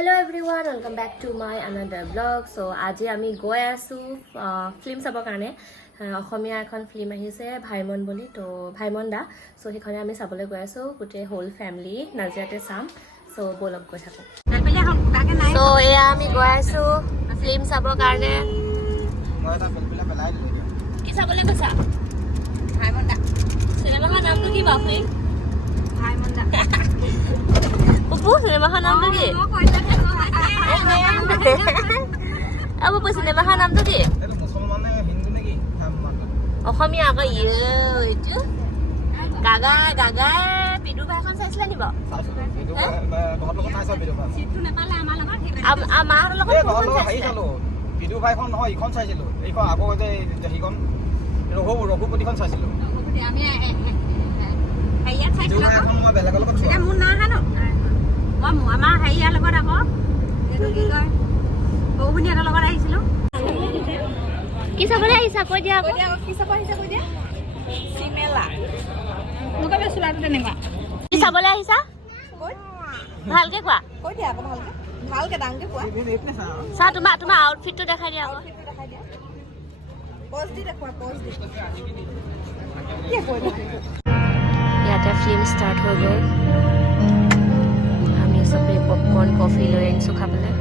Hello' everyone welcome back to my another blog so' আজি আমি গৈ আছোঁ ফিল্ম চাবৰ কাৰণে। অসমীয়া এখন ফিল্ম আহিছে ভাইমন বুলি। ত' ভাইমন দা চ' সেইখনে আমি চাবলৈ গৈ আছোঁ গোটেই হোল ফেমিলি নাজিৰাতে চাম। চ' ব'লক গৈ থাকোঁ। চ' এয়া আমি গৈ আছোঁ ফিল্ম চাবৰ কাৰণে। কি চাবলৈ গৈছা চিনেমাখনৰ নামটো কি বাৰু ফিল্ম পপু চিনেমাখনৰ নামটো কি? এইটো মুছলমান নে হিন্দু নেকি নাম মানুহটো? অসমীয়া আকৌ ইয়ে এইটো গাগাই গাগাই পিদু ভাইখন চাইছিলে নি বাৰু ঘৰত লগত মাহঁতৰ। ভিডিঅ' বাইখন নহয় ইখন চাইছিলোঁ এইখন আগৰ যে সিখন ৰঘু ৰঘুপতিখন চাইছিলোঁ ভিডিঅ' বাইখন মই বেলেগৰ লগত চোৱা আমাৰ হেৰিয়াৰ লগত আকৌ এইটো কি কয় বৌভনীহঁতৰ লগত আহিছিলো। কি চাবলৈ আহিছা? কৈ দিয়া কি চাব আহিছে কৈ দিয়া? চিমেলা। মোক কৈছে চোলাটো তেনেকুৱা। কি চাবলৈ আহিছা? ভালকে কোৱা। কৈ দিয়া আকৌ ভালকে। ভালকে ডাঙৰকে কোৱা। চা তোমাৰ তোমাৰ আউটফিটটো দেখাই দিয়া আকৌ। আউটফিটটো দেখাই দিয়া। পজ দি দেখুৱা পজ দি। কি কৈ থাকা ইয়াতে ফিল্ম ষ্টাৰ্ট হৈ গ'ল। আমি চবেই পপকৰ্ণ কফি লৈ আনিছোঁ খাবলৈ।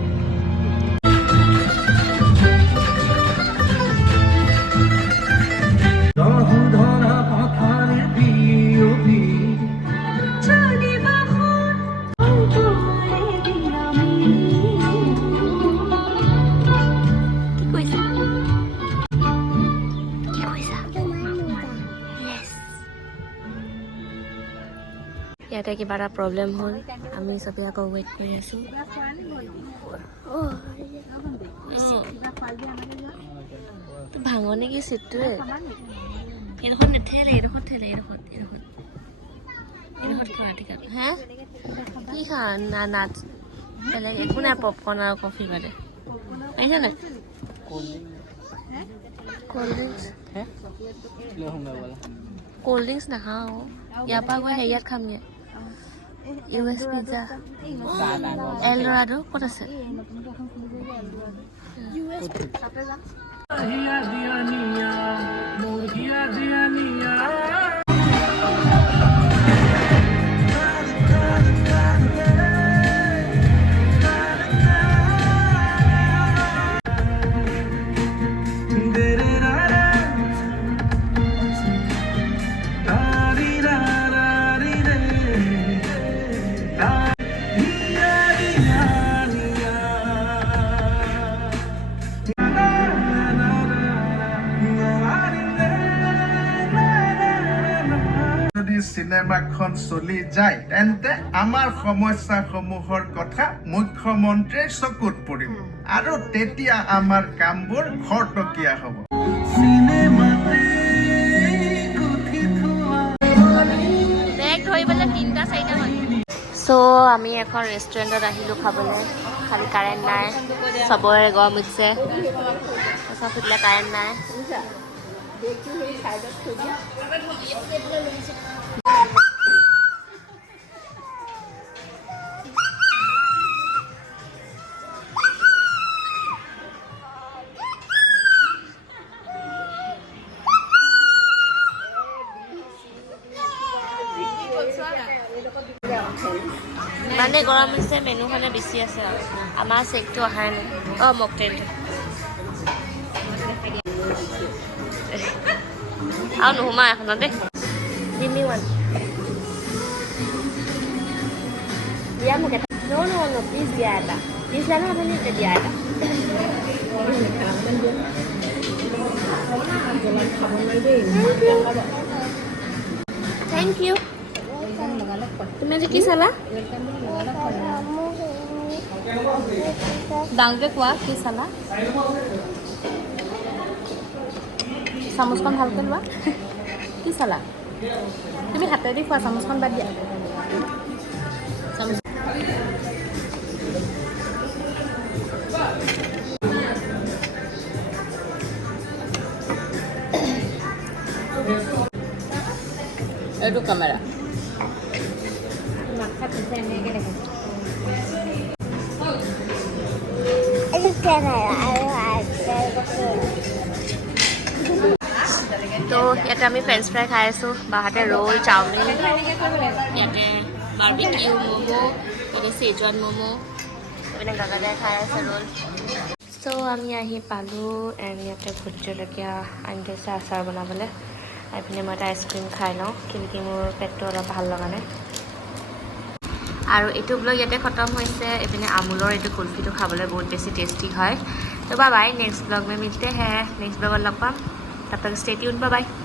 ইয়াতে কিবা এটা প্ৰব্লেম হ'ল আমি চবেই আকৌ ৱেইট কৰি আছোঁ ভাঙ নেকি চিটটোৱে এইডোখৰত নেঠেলে এইডোখৰত ঠেলে এইডোখৰত এইডোখৰত এইডোখৰত খোৱা ঠিক আছে হে কি খা না নাচ বেলেগ একো নাই পপকৰ্ণ আৰু কফি বাদে আহিছে নাই ক'ল্ড ড্ৰিংকছ ক'ল্ড ড্ৰিংকছ নাখাওঁ ইয়াৰ পৰা গৈ হেৰিয়াত খামগে ইউ এছ পিজ্জা এল ডৰাটো ক'ত আছে যদি চিনেমাখন চলি যায় তেন্তে আমাৰ সমস্যাসমূহৰ কথা মুখ্যমন্ত্ৰীৰ চকুত পৰিব। আৰু তেতিয়া আমাৰ কামবোৰ খৰতকীয়া হ'ব। তিনিটা চাৰিটা চ' আমি এখন ৰেষ্টুৰেণ্টত আহিলোঁ খাবলৈ। খালি কাৰেণ্ট নাই। চবৰে গৰম উঠিছে। সুধিলে কাৰেণ্ট নাই। ইমানেই গৰম হৈছে মেনুখনে বেছি আছে আৰু। আমাৰ চেকটো অহাই নাই। অঁ মকটেলটো আৰু নোসোমা এখনত দেই দিমি ওৱান দিয়া মোক এটা ন' ন' ন' প্লিজ দিয়া এটা প্লিজ দিয়া নহয় আপুনি এতিয়া দিয়া এটা থেংক ইউ তুমি আজি কি চালা ডাঙৰকে কোৱা কি চালা চামুচখন ভালকৈ লোৱা কি চালা তুমি হাতেদি খোৱা চামুচখন বাদ দিয়া চামুচ এইটো কেমেৰা মাথা পিছে এনেকৈ দেখাইছে তো ইয়াতে আমি ফ্ৰেঞ্চ ফ্ৰাই খাই আছোঁ। বাহাতে ৰোল চাওমিন ইয়াতে বাৰ্বিকিউ ম'ম' ইয়াতে চেজৱান ম'ম' এইপিনে গাগাদাই খাই আছে ৰোল। চ' আমি আহি পালোঁ এণ্ড ইয়াতে ভোট জলকীয়া আনি থৈছে আচাৰ বনাবলৈ। এইপিনে মই এটা আইচক্ৰীম খাই লওঁ কিন্তু মোৰ পেটটো অলপ ভাল লগা নাই। আৰু এইটো ব্লগ ইয়াতে খতম হৈছে এইপিনে আমুলৰ এইটো কুলফিটো খাবলৈ বহুত বেছি টেষ্টি হয়। তো বাই বাই নেক্সট ব্লগ মে মিলতে হে নেক্সট ব্লগত লগ পাম। Tap the stay tuned. Bye bye.